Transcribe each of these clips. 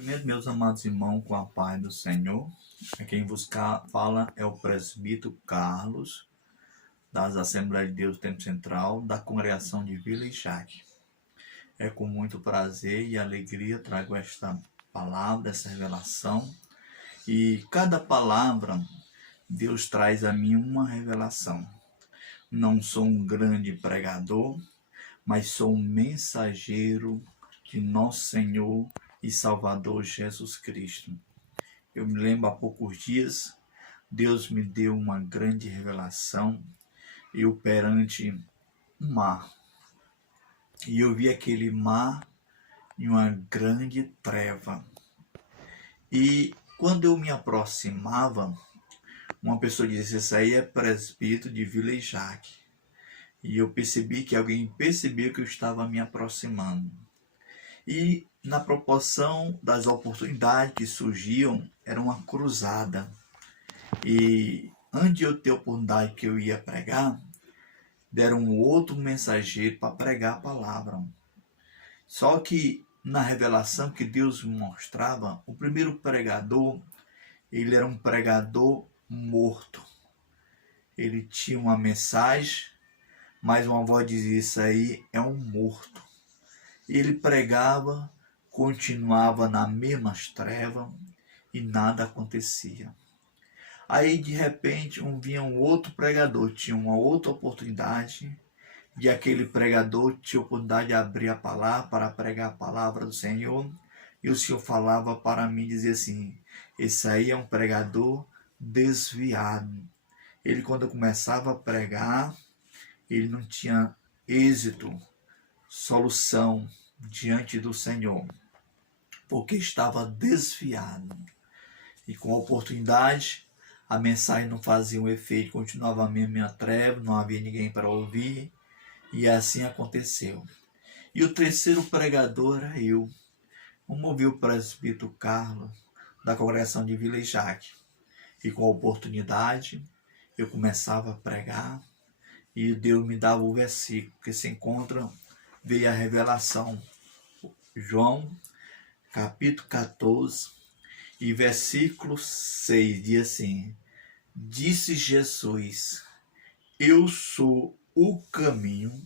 Primeiro, meus amados irmãos, com a paz do Senhor, quem vos fala é o presbítero Carlos, das Assembleias de Deus do Tempo Central, da congregação de Vila Ixaque. É com muito prazer e alegria trago esta palavra, essa revelação, e cada palavra Deus traz a mim uma revelação. Não sou um grande pregador, mas sou um mensageiro de nosso Senhor e Salvador Jesus Cristo. Eu me lembro, há poucos dias, Deus me deu uma grande revelação, eu perante um mar. E eu vi aquele mar em uma grande treva. E quando eu me aproximava, uma pessoa disse: "Esse aí é presbítero de Vila Ixaque." E eu percebi que alguém percebeu que eu estava me aproximando. E na proporção das oportunidades que surgiam, era uma cruzada. E antes de eu ter a oportunidade que eu ia pregar, deram um outro mensageiro para pregar a palavra. Só que na revelação que Deus me mostrava, o primeiro pregador, ele era um pregador morto. Ele tinha uma mensagem, mas uma voz dizia: "Isso aí é um morto." Ele pregava, continuava nas mesmas trevas e nada acontecia. Aí de repente vinha um outro pregador, tinha uma outra oportunidade, e aquele pregador tinha a oportunidade de abrir a palavra para pregar a palavra do Senhor, e o Senhor falava para mim, dizia assim: "Esse aí é um pregador desviado." Ele, quando começava a pregar, ele não tinha êxito, solução diante do Senhor, porque estava desviado. E com a oportunidade, a mensagem não fazia um efeito, continuava a mesma treva, não havia ninguém para ouvir, e assim aconteceu. E o terceiro pregador era eu. Como ouvi o presbítero Carlos, da congregação de Vila Ixaque. E com a oportunidade, eu começava a pregar, e Deus me dava o versículo que se encontra, veio a revelação. João, capítulo 14, e versículo 6, diz assim: "Disse Jesus: eu sou o caminho,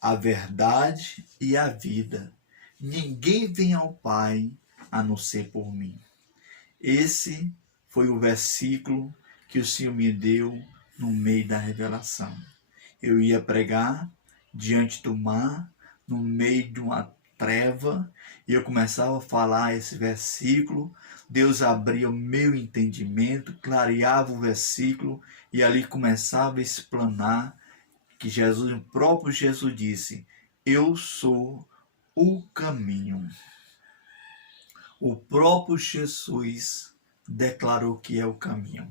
a verdade e a vida. Ninguém vem ao Pai a não ser por mim." Esse foi o versículo que o Senhor me deu no meio da revelação. Eu ia pregar diante do mar, no meio de uma treva, e eu começava a falar esse versículo. Deus abria o meu entendimento, clareava o versículo, e ali começava a explanar que Jesus, o próprio Jesus disse: "Eu sou o caminho." O próprio Jesus declarou que é o caminho.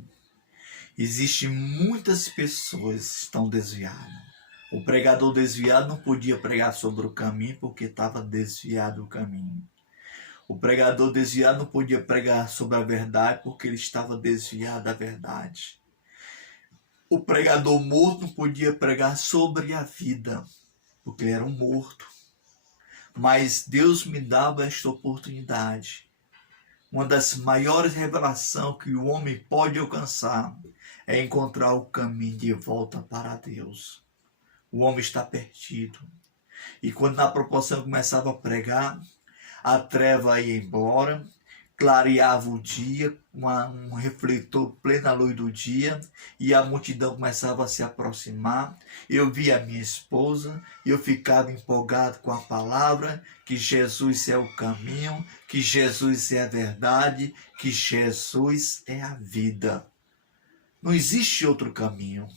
Existem muitas pessoas que estão desviadas. O pregador desviado não podia pregar sobre o caminho porque estava desviado do caminho. O pregador desviado não podia pregar sobre a verdade porque ele estava desviado da verdade. O pregador morto não podia pregar sobre a vida porque ele era um morto. Mas Deus me dava esta oportunidade. Uma das maiores revelações que o homem pode alcançar é encontrar o caminho de volta para Deus. O homem está perdido. E quando na proporção começava a pregar, a treva ia embora, clareava o dia, um refletor plena luz do dia, e a multidão começava a se aproximar. Eu via a minha esposa, e eu ficava empolgado com a palavra, que Jesus é o caminho, que Jesus é a verdade, que Jesus é a vida. Não existe outro caminho.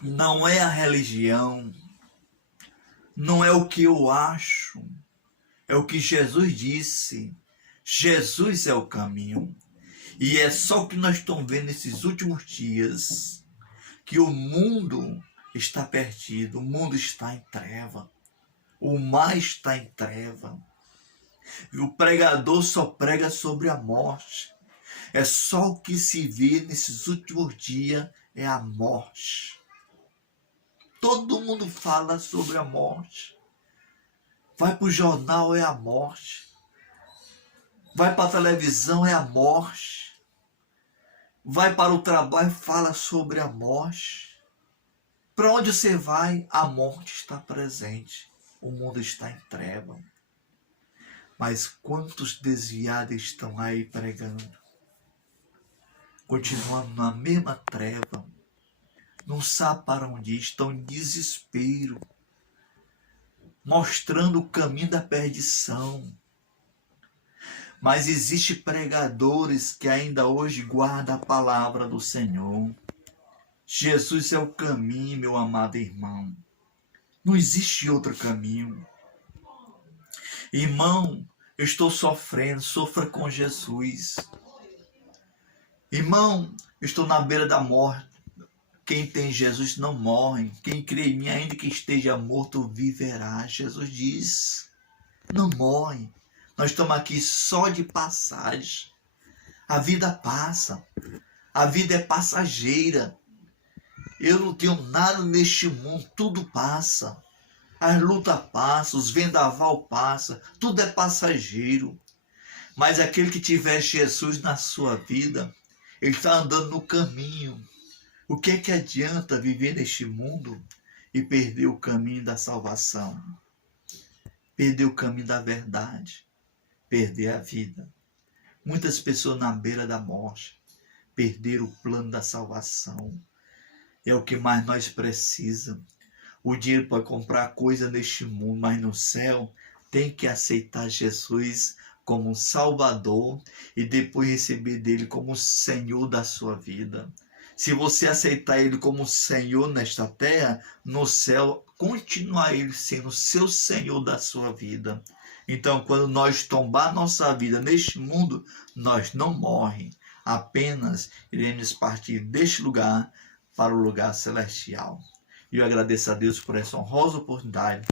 Não é a religião, não é o que eu acho, é o que Jesus disse. Jesus é o caminho. E é só o que nós estamos vendo nesses últimos dias, que o mundo está perdido, o mundo está em treva, o mar está em treva. E o pregador só prega sobre a morte. É só o que se vê nesses últimos dias, é a morte. Todo mundo fala sobre a morte. Vai para o jornal, é a morte. Vai para a televisão, é a morte. Vai para o trabalho, fala sobre a morte. Para onde você vai, a morte está presente. O mundo está em treva. Mas quantos desviados estão aí pregando? Continuando na mesma treva. Não sabe para onde ir, estão em desespero. Mostrando o caminho da perdição. Mas existem pregadores que ainda hoje guardam a palavra do Senhor. Jesus é o caminho, meu amado irmão. Não existe outro caminho. Irmão, eu estou sofrendo, sofra com Jesus. Irmão, eu estou na beira da morte. Quem tem Jesus não morre. Quem crê em mim, ainda que esteja morto, viverá. Jesus diz, não morre. Nós estamos aqui só de passagem. A vida passa. A vida é passageira. Eu não tenho nada neste mundo. Tudo passa. As lutas passam, os vendaval passam. Tudo é passageiro. Mas aquele que tiver Jesus na sua vida, ele está andando no caminho. O que é que adianta viver neste mundo e perder o caminho da salvação? Perder o caminho da verdade. Perder a vida. Muitas pessoas na beira da morte perderam o plano da salvação. É o que mais nós precisamos. O dinheiro pode comprar coisa neste mundo, mas no céu tem que aceitar Jesus como Salvador e depois receber dele como Senhor da sua vida. Se você aceitar ele como Senhor nesta terra, no céu continuar ele sendo seu Senhor da sua vida. Então, quando nós tombar nossa vida neste mundo, nós não morremos, apenas iremos partir deste lugar para o lugar celestial. E eu agradeço a Deus por essa honrosa oportunidade